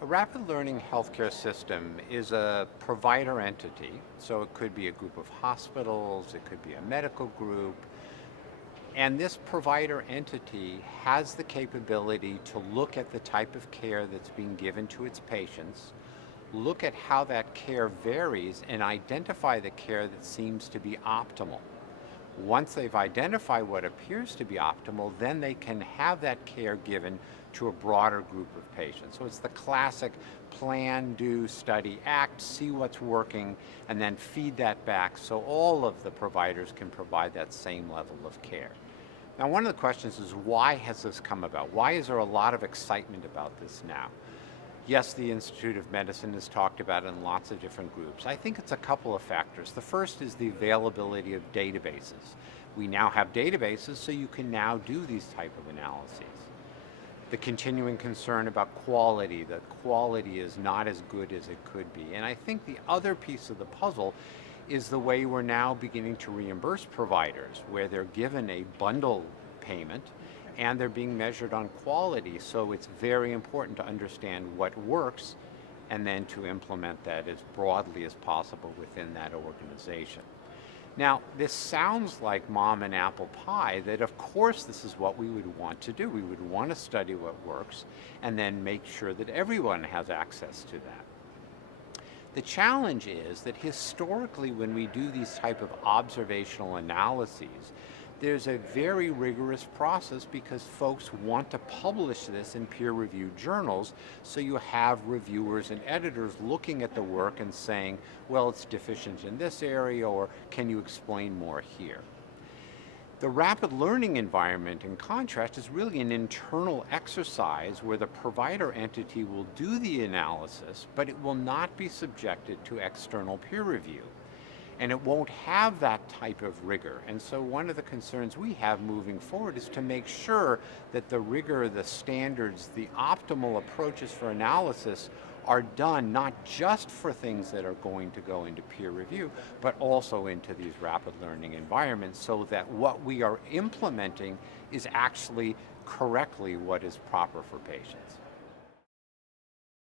A rapid learning healthcare system is a provider entity, so it could be a group of hospitals, it could be a medical group, and this provider entity has the capability to look at the type of care that's being given to its patients, look at how that care varies, and identify the care that seems to be optimal. Once they've identified what appears to be optimal, then they can have that care given to a broader group of patients. So it's the classic plan, do, study, act, see what's working, and then feed that back so all of the providers can provide that same level of care. Now, one of the questions is, why has this come about? Why is there a lot of excitement about this now? Yes, the Institute of Medicine has talked about it in lots of different groups. I think it's a couple of factors. The first is the availability of databases. We now have databases, so you can now do these type of analyses. The continuing concern about quality, that quality is not as good as it could be. And I think the other piece of the puzzle is the way we're now beginning to reimburse providers, where they're given a bundle payment and they're being measured on quality. So it's very important to understand what works and then to implement that as broadly as possible within that organization. Now, this sounds like mom and apple pie, that of course this is what we would want to do. We would want to study what works and then make sure that everyone has access to that. The challenge is that historically, when we do these type of observational analyses, there's a very rigorous process because folks want to publish this in peer-reviewed journals, so you have reviewers and editors looking at the work and saying, well, it's deficient in this area, or can you explain more here? The rapid learning environment, in contrast, is really an internal exercise where the provider entity will do the analysis, but it will not be subjected to external peer review. And it won't have that type of rigor. And so one of the concerns we have moving forward is to make sure that the rigor, the standards, the optimal approaches for analysis are done not just for things that are going to go into peer review, but also into these rapid learning environments, so that what we are implementing is actually correctly what is proper for patients.